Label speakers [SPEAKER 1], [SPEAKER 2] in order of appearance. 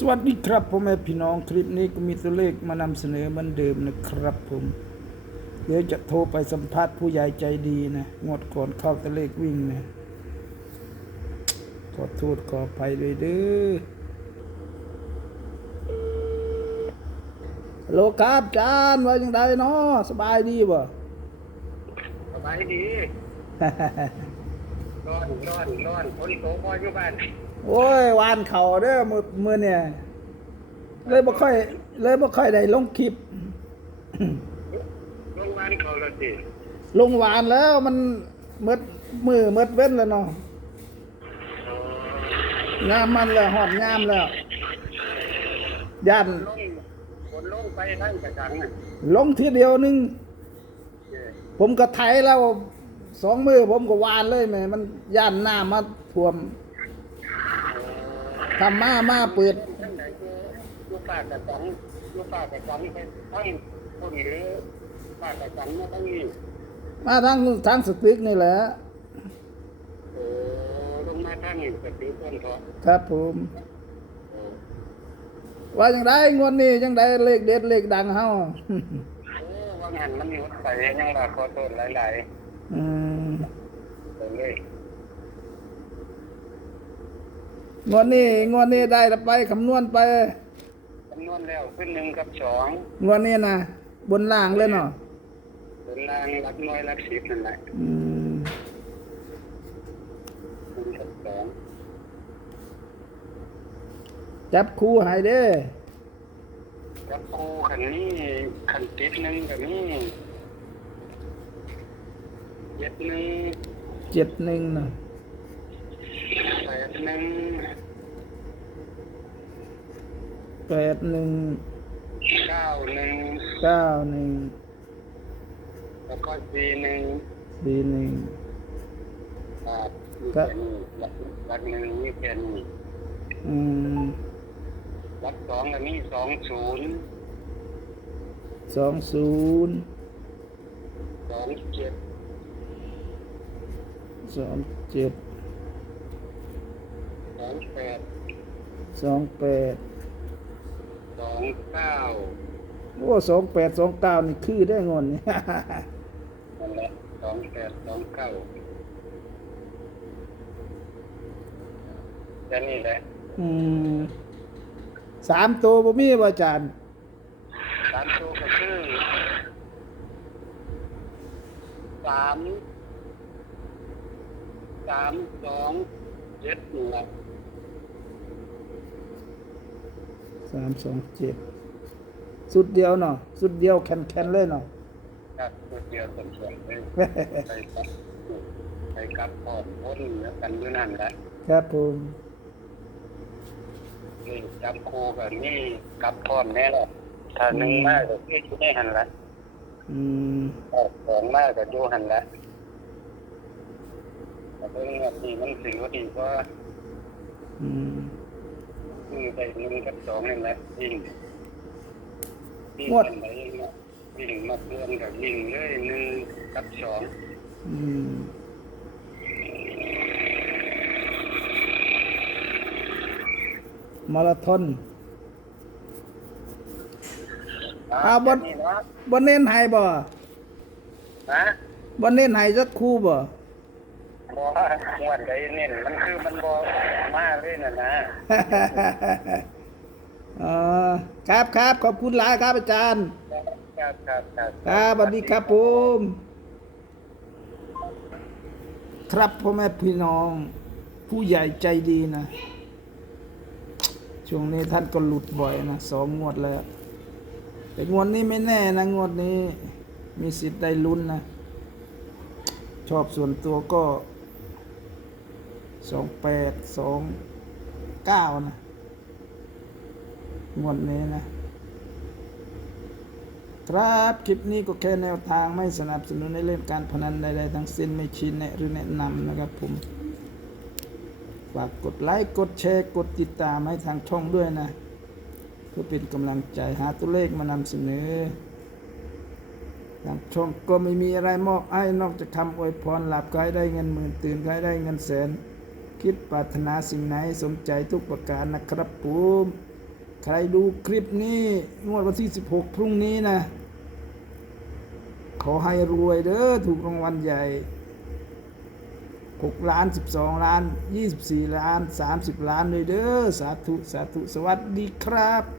[SPEAKER 1] สวัสดีครับพ่อแม่พี่น้องคลิปนี้ก็มีตัวเลขมานำเสนอเหมือนเดิมนะครับผม เดี๋ยวจะโทรไปสัมภาษณ์ผู้ใหญ่ใจดีนะงวดก่อนเข้าตัวเลขวิ่งนะขอโทษขออภัยด้วยเด้อฮัลโหลครับจานว่าจังไดเนาะสบายดีบ่
[SPEAKER 2] สบายดีร้อนร้อนร้อนฝนตกบ่อยู่บ้าน
[SPEAKER 1] โอ้ยวานเข่าเด้อมือมือเนี่ย เลยบ่ค่อย เลยบ่ค่อยได้ลงคลิป
[SPEAKER 2] โรงพยาบาลเขาละสิ
[SPEAKER 1] ลงหวานแล้วมันเมดมือเมดเว้นแล้วเนาะ
[SPEAKER 2] อ๋องา
[SPEAKER 1] มมันแล้วหอดงามแล้วยัน
[SPEAKER 2] ลงฝนลงไปทั้งกระชังน่ะ
[SPEAKER 1] ลงทีเดียวหนึง
[SPEAKER 2] เย้
[SPEAKER 1] ผมก็ไถแล้วสองมือผมก็วานเลยแหม่มันย่านหน้ามาท่วม ทำมามาเปิด
[SPEAKER 2] ทั้งไหนอยู่อยู่ปากกระชังอยู่ปากกระชังไปทั้งคนหรือปากกระชังมาทั้งนี้
[SPEAKER 1] มาทางทางสตึกนี่แหละ
[SPEAKER 2] โอ้ลงมาทั้งกระตือคนเถาะ
[SPEAKER 1] ครับผม
[SPEAKER 2] โอ้
[SPEAKER 1] ว่าอย่างไรงวดนี้จังไดเลขเด็ดเลขดังเฮา
[SPEAKER 2] โอ้ว่างันมันหยุดไปยังว่าขอโทษหลาย
[SPEAKER 1] อืม
[SPEAKER 2] ๆไปเลย
[SPEAKER 1] งวดนี้งวดนี้ได้ละไปคำนวณไป
[SPEAKER 2] จำนวนแล้วขึ้นหนึ่งกับสอง
[SPEAKER 1] งวดนี้นะบนล่างเลยเนาะ
[SPEAKER 2] บนล่างรักน้อยรักสิบนั่นแหละ
[SPEAKER 1] อืม
[SPEAKER 2] หนึ่งกับสอง
[SPEAKER 1] จับคู่ให้เด้อ
[SPEAKER 2] กับครูขันนี้ขันติดหนึ่งกับนี้เจ็ดหนึ่ง
[SPEAKER 1] เจ็ดหนึ่งนะ
[SPEAKER 2] แปด หนึ่ง
[SPEAKER 1] แปดหนึ่ง
[SPEAKER 2] เก้าหนึ่ง
[SPEAKER 1] เก้าหนึ่ง
[SPEAKER 2] แล้วก็สี่หนึ่ง
[SPEAKER 1] สี่หนึ่ง
[SPEAKER 2] อ่ามีแค่นี้รักรักหนึ่งมีแค่นี้
[SPEAKER 1] อืม
[SPEAKER 2] รักสองกับนี้สองศูนย์
[SPEAKER 1] สองศูนย์
[SPEAKER 2] สองเจ็ด
[SPEAKER 1] สองเจ็ด
[SPEAKER 2] องแปด
[SPEAKER 1] สองแปด
[SPEAKER 2] สองเก้า
[SPEAKER 1] โอ้สองแปดสองเก้านี่คือได้งอนนี่
[SPEAKER 2] นั่นแหละสองแปดสองเก้าแค่นี้แหละ
[SPEAKER 1] อืมสามตัวบ่มีบ่อาจารย์
[SPEAKER 2] สามตัวก็คือสามสามสองเจ็ดนี่แหละ
[SPEAKER 1] สามสองเจ็ดสุดเดียวเนาะสุดเดียวแคนแคนๆเลยเนาะ
[SPEAKER 2] ครับตัวเดียวส่วนส่วนเลยไปกับไปกับพอดพ้นแล้วกันอยู่นั่นแหละ
[SPEAKER 1] ครับผม
[SPEAKER 2] นี่จับคู่กับนี่กับพร้อมแน่แหละถ้าหนึ่งมากก็คืออยู่ในหันละ
[SPEAKER 1] อืม
[SPEAKER 2] ถ้าสองมากก็อยู่หันละแต่เรื่องแบบนี้มันสิว่าดีกว่า
[SPEAKER 1] อืม
[SPEAKER 2] คือ ไปหนึ่งกับสองนี่แหละยิงยิง
[SPEAKER 1] งวด
[SPEAKER 2] กันไหนเนี่ยยิงมาเพื่อนกับยิงเลยหนึ่งกับสอง
[SPEAKER 1] อืมมาราธอนอ่าบน
[SPEAKER 2] นี่เนาะ
[SPEAKER 1] บ่เน้นให้บ่
[SPEAKER 2] ฮะ
[SPEAKER 1] บ่เน้นให้สักคู่บ่
[SPEAKER 2] บว่างวดใดเน้นมันคือมันบอมาเลยน่ะนะ
[SPEAKER 1] อ๋อครับครับขอบคุณหลายครับอาจารย์
[SPEAKER 2] ครับครับครับ
[SPEAKER 1] ครับสวัสดีครับผม ครับพ่อแม่พี่น้อง ผู้ใหญ่ใจดีนะ ช่วงนี้ท่านก็หลุดบ่อยนะสองงวดแล้ว แต่งวดนี้ไม่แน่นะ งวดนี้ มีสิทธิ์ได้ลุ้นนะ ชอบส่วนตัวก็ สองแปดสองเก้านะงวดนี้นะ ครับคลิปนี้ก็แค่แนวทางไม่สนับสนุนในเล่นการพนันใดๆทั้งสิ้นไม่ชี้แนะหรือแนะนำนะครับผม ฝากกดไลค์กดแชร์กดติดตามให้ทางช่องด้วยนะ เพื่อเป็นกำลังใจหาตัวเลขมานำเสนอทางช่องก็ไม่มีอะไรมอบให้นอกจากคำอวยพรหลับให้ได้เงินหมื่นตื่นให้ได้เงินแสน คิดปรารถนาสิ่งไหนสมใจทุกประการนะครับผมใครดูคลิปนี้งวดวันที่ 16 พรุ่งนี้นะ ขอให้รวยเด้อถูกรางวัลใหญ่ 6 ล้าน 12 ล้าน 24 ล้าน 30 ล้านเลยเด้อสาธุ สาธุ สวัสดีครับ